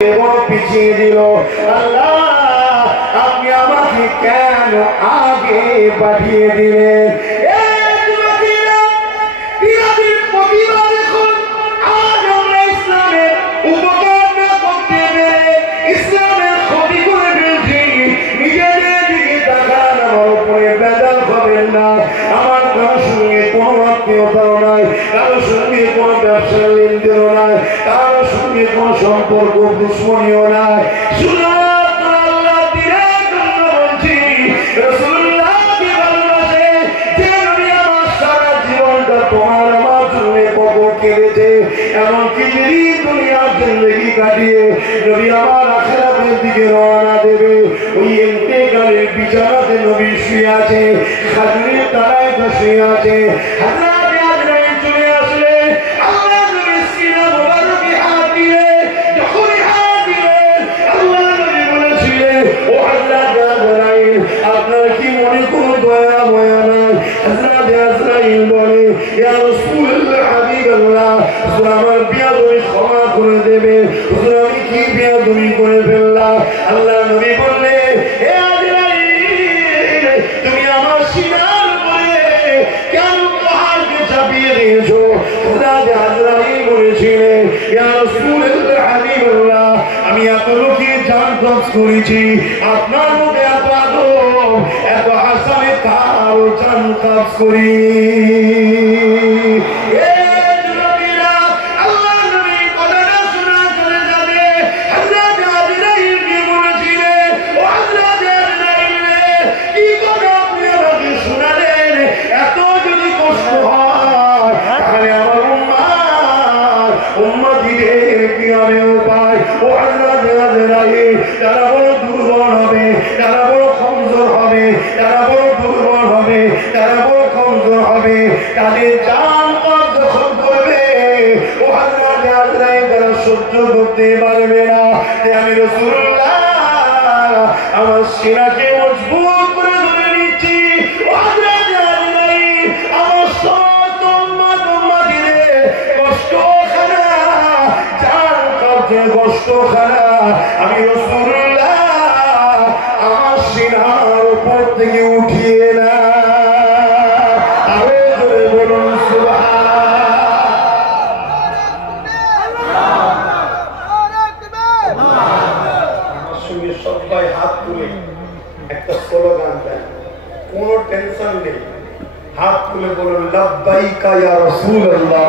পিছিয়ে দিল। আল্লাহ আপনি আমাকে কেন আগে পাঠিয়ে দিলেন? আমার কারোর সঙ্গে কোনো আত্মীয়তাও নাই, কারোর সঙ্গে কোনো ব্যবসার লেনদেনও নাই, কারোর সঙ্গে কোনো সম্পর্ক দুশ্মনীয় নাই। এমনকি দুনিয়ার জিন্দেগি কাটিয়ে নবী আমার আখিরাতের দিকে রওনা দেবে, ওই ইন্তেকালের বিছানাতে নবী শুয়ে আছে, খাজুরের তলায় শুয়ে আছে। হযরত আজরাইল চলে আসলে আল্লাহ নবী সিনা মুবারকে হাত দিয়ে যখন হাত দিলেন, আল্লাহ নবী বলেছিলেন, ও হযরত আজরাইল আপনার কি মনে কোনো দয়া মায়া নাই? হযরত আজরাইল বলে, ইয়া রাসূলুল্লাহ হাবিবাল্লাহ, আমার বিয়াদবি ক্ষমা করে দেবে, হুজুর আমি কি বিয়াদবি করে ফেললাম? আল্লাহ নবী বললে, হে আজরাইল তুমি আমার সিনার উপরে কেন পাহাড়কে চাপিয়ে দিয়েছো? হযরত আজরাইল বলেছিলেন, ইয়া রাসূলুল্লাহ হাবিবাল্লাহ আমি এত লোকের জান কবজ করেছি, আপনার মধ্যে এত আদব এত আসামে তার জান কবজ করি। আমার সিনাকে মজবুত করে ধরে নিচ্ছি, আমার সমস্ত কষ্টখানা যার কাছে কষ্টখানা আমি রাসূলুল্লাহ আমার সিনার উপর থেকে উঠিয়ে না। আরো জোরে বলুন সবাই হাত তুলে একটা স্লোগান দেন, কোনো টেনশন নেই, হাত তুলে বলুন লাব্বাইকা ইয়া রাসূলুল্লাহ।